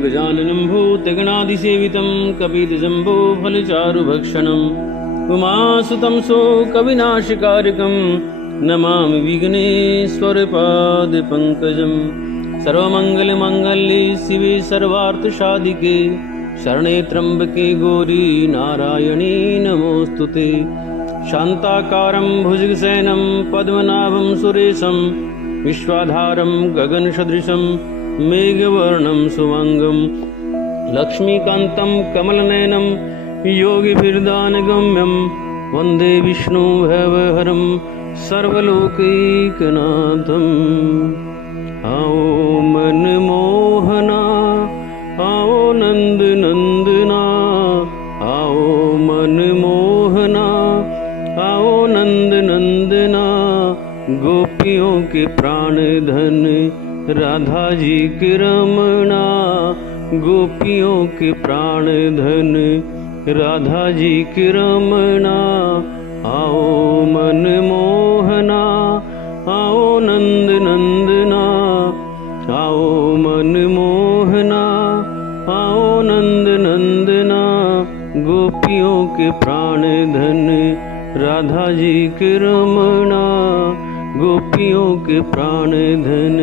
गजाननं भूतगणादिसेवितं कपितजम्बो फलचारुभक्षणम् उमासुतं शोकविनाशकारिकं नमामि विघ्नेश्वरपादपङ्कजम्। सर्वमङ्गलमाङ्गल्ये शिवे सर्वार्थसाधिके शरणे त्र्यम्बके गौरी नारायणी नमोऽस्तुते। शान्ताकारं भुजगशयनं पद्मनाभं सुरेशं विश्वाधारं गगनसदृशं मेघवर्णं शुभांगं लक्ष्मीकान्तं कमलनयनं योगिभिर्दानगम्यं वन्दे विष्णुभवहरं सर्वलोकैकनाथम्। आओ मनमोहना आओ नंद नंदना, आओ मनमोहना आओ नंद नंदना, गोपियों के प्राण धन राधा जी के रमणा, गोपियों के प्राण धन राधा जी के रमणा। आओ मनमोहना आओ नंद नंदना, आओ मनमोहना आओ नंद नंदना, गोपियों के प्राण धन राधा जी के रमणा, गोपियों के प्राण धन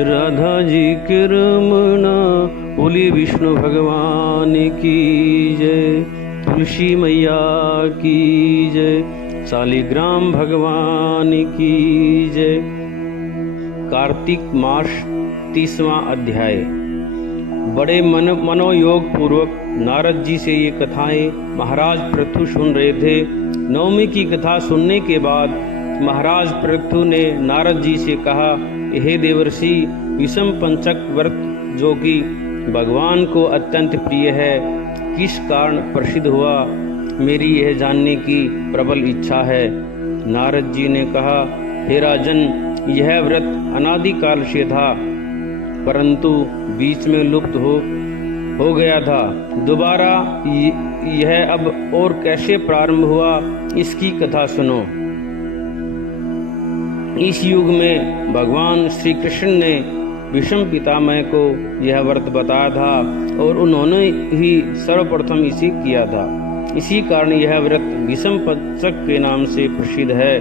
राधा जी के रमणा। बोलिए विष्णु भगवान की जय, तुलसी मैया की जय, शालिग्राम भगवान की जय। कार्तिक मास 30वां अध्याय। बड़े मनोयोग पूर्वक नारद जी से ये कथाएं महाराज पृथु सुन रहे थे। नवमी की कथा सुनने के बाद महाराज पृथु ने नारद जी से कहा, हे देवर्षि, विषम पंचक व्रत जो कि भगवान को अत्यंत प्रिय है, किस कारण प्रसिद्ध हुआ, मेरी यह जानने की प्रबल इच्छा है। नारद जी ने कहा, हे राजन, यह व्रत अनादिकाल से था, परंतु बीच में लुप्त हो गया था। दोबारा यह अब और कैसे प्रारंभ हुआ, इसकी कथा सुनो। इस युग में भगवान श्री कृष्ण ने विषम पितामह को यह व्रत बताया था और उन्होंने ही सर्वप्रथम इसे किया था। इसी कारण यह व्रत विषम पंचक के नाम से प्रसिद्ध है।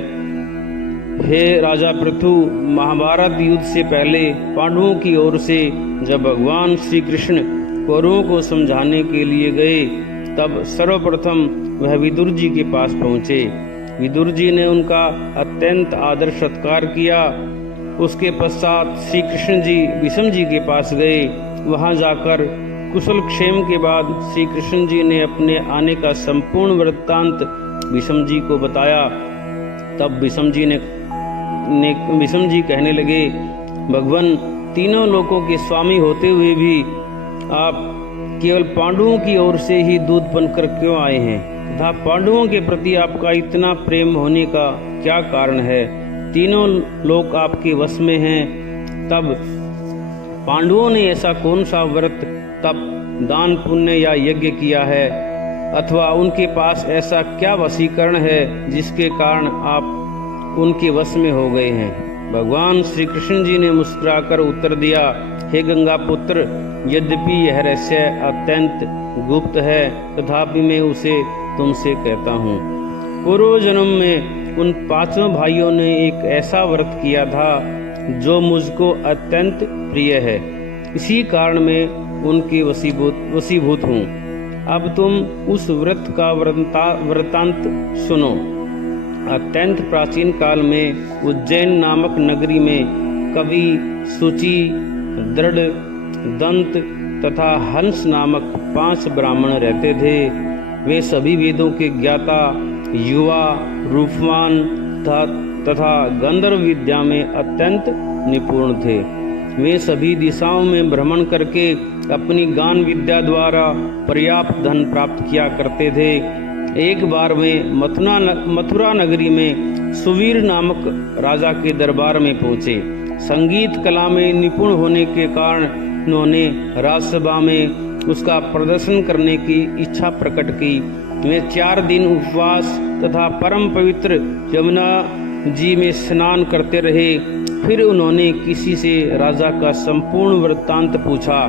हे राजा पृथु, महाभारत युद्ध से पहले पांडवों की ओर से जब भगवान श्री कृष्ण कौरवों को समझाने के लिए गए, तब सर्वप्रथम वह विदुर जी के पास पहुँचे। विदुर जी ने उनका अत्यंत आदर सत्कार किया। उसके पश्चात श्री कृष्ण जी विषम जी के पास गए। वहां जाकर कुशल क्षेम के बाद श्री कृष्ण जी ने अपने आने का संपूर्ण वृत्तांत विषम जी को बताया। तब विषम जी कहने लगे, भगवान, तीनों लोकों के स्वामी होते हुए भी आप केवल पांडवों की ओर से ही दूत बनकर क्यों आए हैं तथा पांडवों के प्रति आपका इतना प्रेम होने का क्या कारण है? तीनों लोग आपके वश में हैं, तब पांडवों ने ऐसा कौन सा व्रत, तप, दान, पुण्य या यज्ञ किया है, अथवा उनके पास ऐसा क्या वशीकरण है जिसके कारण आप उनके वश में हो गए हैं? भगवान श्री कृष्ण जी ने मुस्कुराकर उत्तर दिया, हे गंगा पुत्र, यद्यपि यह रहस्य अत्यंत गुप्त है, तथापि मैं उसे तुमसे कहता हूँ। पूर्व जन्म में उन पांचों भाइयों ने एक ऐसा व्रत किया था जो मुझको अत्यंत प्रिय है, इसी कारण मैं उनके वशीभूत हूँ। अब तुम उस व्रत का वृत्तांत सुनो। अत्यंत प्राचीन काल में उज्जैन नामक नगरी में कवि, शुचि, दृढ़, दंत तथा हंस नामक 5 ब्राह्मण रहते थे। वे सभी वेदों के ज्ञाता, युवा, रूपवान तथा गंधर्व विद्या में अत्यंत निपुण थे। वे सभी दिशाओं में भ्रमण करके अपनी गान विद्या द्वारा पर्याप्त धन प्राप्त किया करते थे। एक बार वे मथुरा नगरी में सुवीर नामक राजा के दरबार में पहुँचे। संगीत कला में निपुण होने के कारण उन्होंने राजसभा में उसका प्रदर्शन करने की इच्छा प्रकट की। वे 4 दिन उपवास तथा परम पवित्र यमुना जी में स्नान करते रहे। फिर उन्होंने किसी से राजा का संपूर्ण वृत्तांत पूछा।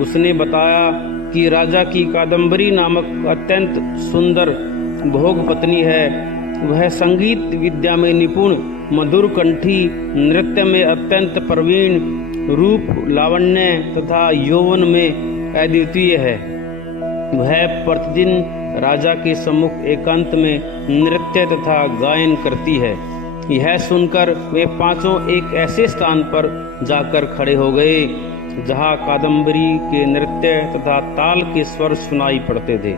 उसने बताया कि राजा की कादम्बरी नामक अत्यंत सुंदर भोग पत्नी है। वह संगीत विद्या में निपुण, मधुर कंठी, नृत्य में अत्यंत प्रवीण, रूप लावण्य तथा यौवन में अद्वितीय है। वह प्रतिदिन राजा के सम्मुख एकांत में नृत्य तथा गायन करती है। यह सुनकर वे पांचों एक ऐसे स्थान पर जाकर खड़े हो गए जहाँ कादम्बरी के नृत्य तथा ताल के स्वर सुनाई पड़ते थे।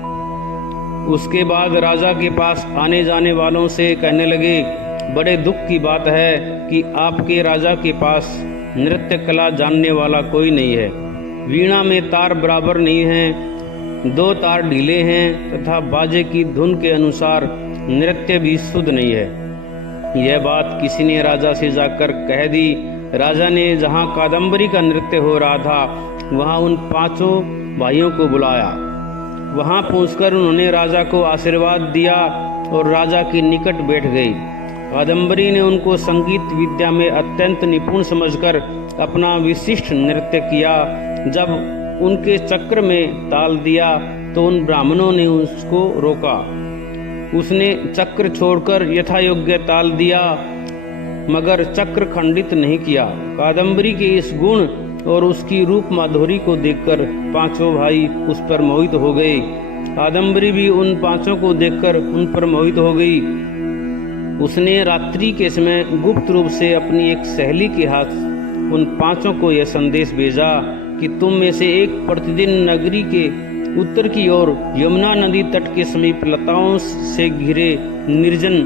उसके बाद राजा के पास आने जाने वालों से कहने लगे, बड़े दुख की बात है कि आपके राजा के पास नृत्य कला जानने वाला कोई नहीं है। वीणा में तार बराबर नहीं है, 2 तार ढीले हैं तथा बाजे की धुन के अनुसार नृत्य भी शुद्ध नहीं है। यह बात किसी ने राजा से जाकर कह दी। राजा ने जहाँ कादम्बरी का नृत्य हो रहा था वहाँ उन पांचों भाइयों को बुलाया। वहाँ पहुंचकर उन्होंने राजा को आशीर्वाद दिया और राजा के निकट बैठ गई। कादम्बरी ने उनको संगीत विद्या में अत्यंत निपुण समझकर अपना विशिष्ट नृत्य किया। जब उनके चक्र में ताल दिया तो उन ब्राह्मणों ने उसको रोका। उसने चक्र छोड़कर यथा योग्य ताल दिया, मगर चक्र खंडित नहीं किया। कादम्बरी के इस गुण और उसकी रूप माधुरी को देखकर पांचों भाई उस पर मोहित हो गए। कादम्बरी भी उन पांचों को देखकर उन पर मोहित हो गई। उसने रात्रि के समय गुप्त रूप से अपनी एक सहेली के हाथ उन पांचों को यह संदेश भेजा कि तुम में से एक प्रतिदिन नगरी के उत्तर की ओर यमुना नदी तट के समीप लताओं से घिरे निर्जन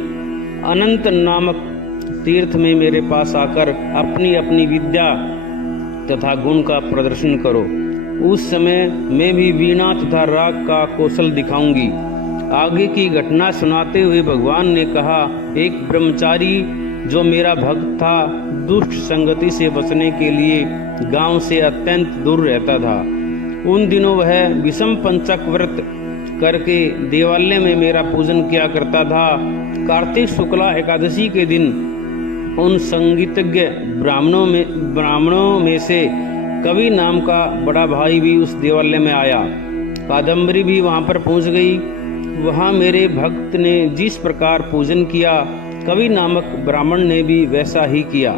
अनंत नामक तीर्थ में मेरे पास आकर अपनी अपनी विद्या तथा गुण का प्रदर्शन करो। उस समय मैं भी वीणा तथा राग का कौशल दिखाऊंगी। आगे की घटना सुनाते हुए भगवान ने कहा, एक ब्रह्मचारी जो मेरा भक्त था, दुष्ट संगति से बचने के लिए गांव से अत्यंत दूर रहता था। उन दिनों वह विषम पंचक व्रत करके देवालय में मेरा पूजन किया करता था। कार्तिक शुक्ला एकादशी के दिन उन संगीतज्ञ ब्राह्मणों में से कवि नाम का बड़ा भाई भी उस देवालय में आया। कादम्बरी भी वहां पर पहुंच गई। वहां मेरे भक्त ने जिस प्रकार पूजन किया, कवि नामक ब्राह्मण ने भी वैसा ही किया।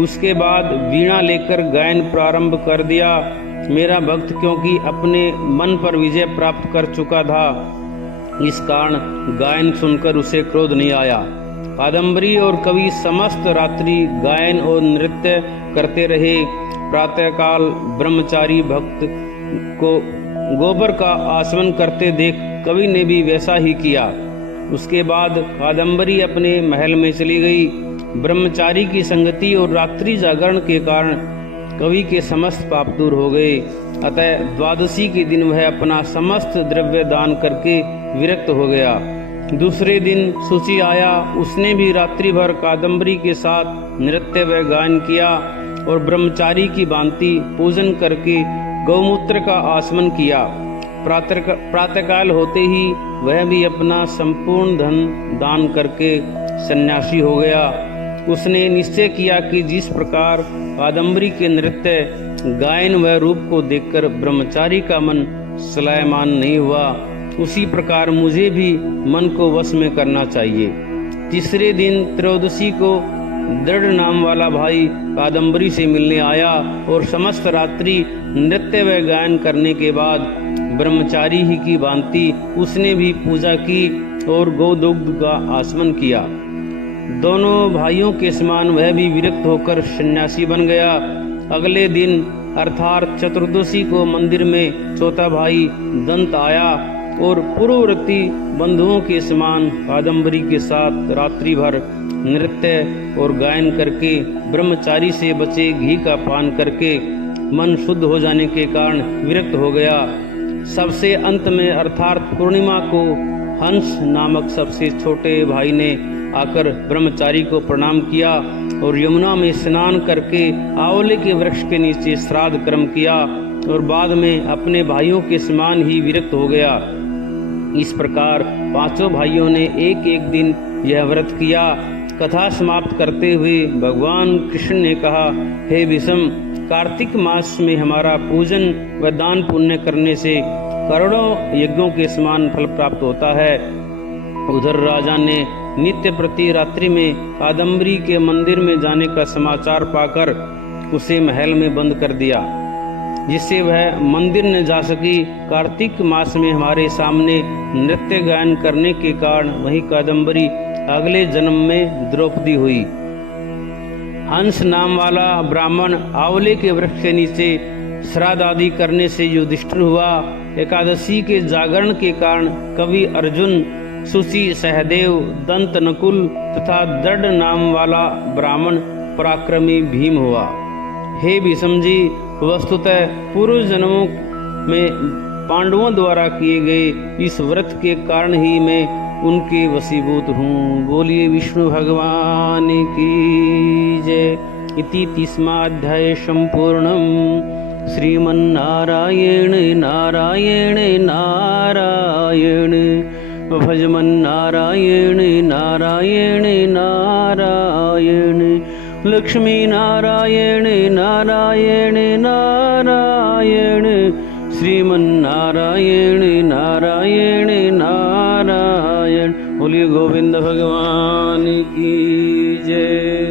उसके बाद वीणा लेकर गायन प्रारंभ कर दिया। मेरा भक्त क्योंकि अपने मन पर विजय प्राप्त कर चुका था, इस कारण गायन सुनकर उसे क्रोध नहीं आया। कादम्बरी और कवि समस्त रात्रि गायन और नृत्य करते रहे। प्रातःकाल ब्रह्मचारी भक्त को गोबर का आचमन करते देख कवि ने भी वैसा ही किया। उसके बाद कादम्बरी अपने महल में चली गई। ब्रह्मचारी की संगति और रात्रि जागरण के कारण कवि के समस्त पाप दूर हो गए। अतः द्वादशी के दिन वह अपना समस्त द्रव्य दान करके विरक्त हो गया। दूसरे दिन सूची आया। उसने भी रात्रि भर कादम्बरी के साथ नृत्य व गायन किया और ब्रह्मचारी की भांति पूजन करके गौमूत्र का आचमन किया। प्रातःकाल होते ही वह भी अपना संपूर्ण धन दान करके सन्यासी हो गया। उसने निश्चय किया कि जिस प्रकार कादम्बरी के नृत्य, गायन व रूप को देखकर ब्रह्मचारी का मन सलायमान नहीं हुआ, उसी प्रकार मुझे भी मन को वश में करना चाहिए। तीसरे दिन त्रयोदशी को दृढ़ नाम वाला भाई कादम्बरी से मिलने आया और समस्त रात्रि नृत्य व गायन करने के बाद ब्रह्मचारी ही की भांति उसने भी पूजा की और गोदुग्ध का आचमन किया। दोनों भाइयों के समान वह भी विरक्त होकर सन्यासी बन गया। अगले दिन अर्थात चतुर्दशी को मंदिर में चौथा भाई दंत आया और पूर्ववर्ती बंधुओं के समान कादम्बरी के साथ रात्रि भर नृत्य और गायन करके ब्रह्मचारी से बचे घी का पान करके मन शुद्ध हो जाने के कारण विरक्त हो गया। सबसे अंत में अर्थात पूर्णिमा को हंस नामक सबसे छोटे भाई ने आकर ब्रह्मचारी को प्रणाम किया और यमुना में स्नान करके आंवले के वृक्ष के नीचे श्राद्ध कर्म किया और बाद में अपने भाइयों के समान ही विरक्त हो गया। इस प्रकार पांचों भाइयों ने एक एक दिन यह व्रत किया। कथा समाप्त करते हुए भगवान कृष्ण ने कहा, हे विषम, कार्तिक मास में हमारा पूजन व दान पुण्य करने से करोड़ों यज्ञों के समान फल प्राप्त होता है। उधर राजा ने नित्य प्रति रात्रि में कादम्बरी के मंदिर में जाने का समाचार पाकर उसे महल में बंद कर दिया, जिससे वह मंदिर न जा सकी। कार्तिक मास में हमारे सामने नृत्य गायन करने के कारण वही कादम्बरी अगले जन्म में द्रौपदी हुई। हंस नाम वाला ब्राह्मण आंवले के वृक्ष के नीचे श्राद्ध आदि करने से युधिष्ठिर हुआ। एकादशी के जागरण के कारण कवि अर्जुन, सुशी, सहदेव, दंत, नकुल तथा दृढ़ नाम वाला ब्राह्मण पराक्रमी भीम हुआ। हे भीष्म जी, वस्तुतः पूर्व जन्मों में पांडवों द्वारा किए गए इस व्रत के कारण ही मैं उनके वशीभूत हूँ। बोलिए विष्णु भगवान की जय। इति 30वां अध्याय संपूर्णम। श्रीमन्नारायण नारायण नारायण भजमन नारायण नारायण नारायण लक्ष्मी नारायण नारायण नारायण श्रीमन्नारायण नारायण नारायण। बोलिए गोविंद भगवान की जय।